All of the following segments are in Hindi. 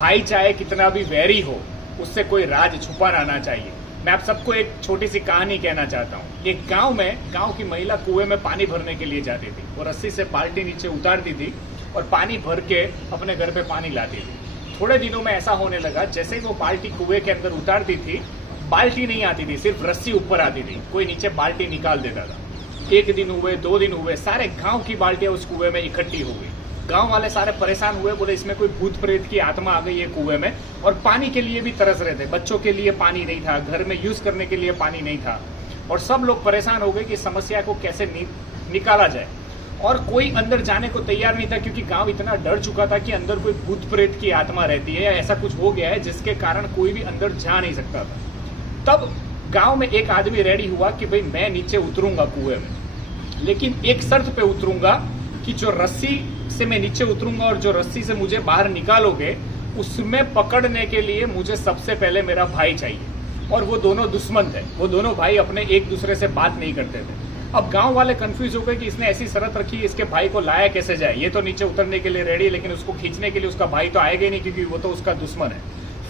भाई चाहे कितना भी वैरी हो, उससे कोई राज छुपा रहना चाहिए। मैं आप सबको एक छोटी सी कहानी कहना चाहता हूँ। एक गांव की महिला कुएं में पानी भरने के लिए जाती थी। वो रस्सी से बाल्टी नीचे उतारती थी और पानी भर के अपने घर पे पानी लाती थी। थोड़े दिनों में ऐसा होने लगा, जैसे ही वो बाल्टी कुएं के अंदर उतारती थी, बाल्टी नहीं आती थी, सिर्फ रस्सी ऊपर आती थी। कोई नीचे बाल्टी निकाल देता था। एक दिन हुए, 2 दिन हुए, सारे गाँव की बाल्टियां उस कुएं में इकट्ठी हो गई। गांव वाले सारे परेशान हुए, बोले इसमें कोई भूत प्रेत की आत्मा आ गई है कुएं में, और पानी के लिए भी तरस रहे थे। बच्चों के लिए पानी नहीं था, घर में यूज करने के लिए पानी नहीं था, और सब लोग परेशान हो गए कि समस्या को कैसे निकाला जाए। और कोई अंदर जाने को तैयार नहीं था, क्योंकि गांव इतना डर चुका था कि अंदर कोई भूत प्रेत की आत्मा रहती है या ऐसा कुछ हो गया है जिसके कारण कोई भी अंदर जा नहीं सकता था। तब गांव में एक आदमी रेडी हुआ कि भाई मैं नीचे उतरूंगा कुएं में, लेकिन एक शर्त पे उतरूंगा कि जो रस्सी से मैं नीचे उतरूंगा और जो रस्सी से मुझे बाहर निकालोगे, उसमें पकड़ने के लिए मुझे सबसे पहले मेरा भाई चाहिए। और वो दोनों दुश्मन थे, वो दोनों भाई अपने एक दूसरे से बात नहीं करते थे। अब गांव वाले कंफ्यूज हो गए कि इसने ऐसी शर्त रखी, इसके भाई को लाया कैसे जाए। ये तो नीचे उतरने के लिए रेडी है, लेकिन उसको खींचने के लिए उसका भाई तो आएगा ही नहीं, क्योंकि वो तो उसका दुश्मन है।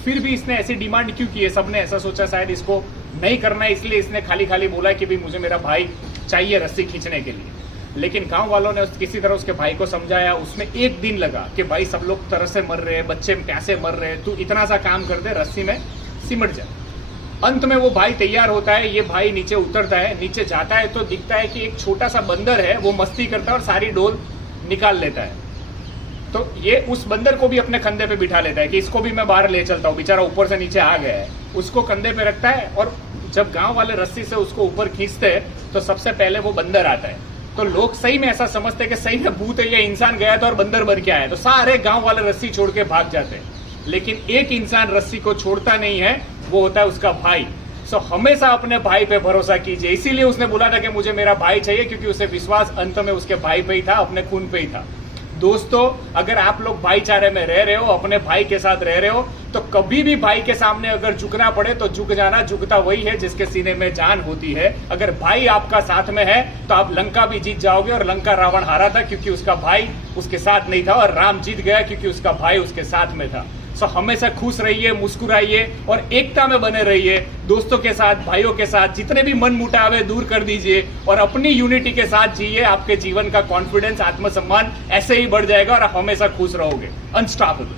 फिर भी इसने ऐसी डिमांड क्यों की है? सबने ऐसा सोचा शायद इसको नहीं करना है, इसलिए इसने खाली खाली बोला कि भाई मुझे मेरा भाई चाहिए रस्सी खींचने के लिए। लेकिन गांव वालों ने किसी तरह उसके भाई को समझाया। उसमें एक दिन लगा कि भाई सब लोग तरस से मर रहे हैं, बच्चे प्यासे मर रहे हैं, तू इतना सा काम कर दे, रस्सी में सिमट जा। अंत में वो भाई तैयार होता है, ये भाई नीचे उतरता है। नीचे जाता है तो दिखता है कि एक छोटा सा बंदर है, वो मस्ती करता है और सारी डोल निकाल लेता है। तो ये उस बंदर को भी अपने कंधे पे बिठा लेता है कि इसको भी मैं बाहर ले चलता हूँ, बेचारा ऊपर से नीचे आ गया है। उसको कंधे पे रखता है, और जब गांव वाले रस्सी से उसको ऊपर खींचते हैं तो सबसे पहले वो बंदर आता है। तो लोग सही में ऐसा समझते हैं कि सही में भूत है, या इंसान गया था और बंदर बन के आया, तो सारे गांव वाले रस्सी छोड़ के भाग जाते हैं। लेकिन एक इंसान रस्सी को छोड़ता नहीं है, वो होता है उसका भाई। सो हमेशा अपने भाई पे भरोसा कीजिए। इसीलिए उसने बोला था कि मुझे मेरा भाई चाहिए, क्योंकि उसे विश्वास अंत में उसके भाई पे ही था, अपने खून पे ही था। दोस्तों, अगर आप लोग भाईचारे में रह रहे हो, अपने भाई के साथ रह रहे हो, तो कभी भी भाई के सामने अगर झुकना पड़े तो झुक जाना। झुकता वही है जिसके सीने में जान होती है। अगर भाई आपका साथ में है तो आप लंका भी जीत जाओगे। और लंका रावण हारा था क्योंकि उसका भाई उसके साथ नहीं था, और राम जीत गया क्योंकि उसका भाई उसके साथ में था। सो हमेशा खुश रहिए, मुस्कुराइए और एकता में बने रहिए। दोस्तों के साथ, भाइयों के साथ जितने भी मन मुटाव है दूर कर दीजिए और अपनी यूनिटी के साथ जिए। आपके जीवन का कॉन्फिडेंस, आत्मसम्मान ऐसे ही बढ़ जाएगा और आप हमेशा खुश रहोगे। अनस्टॉपेबल।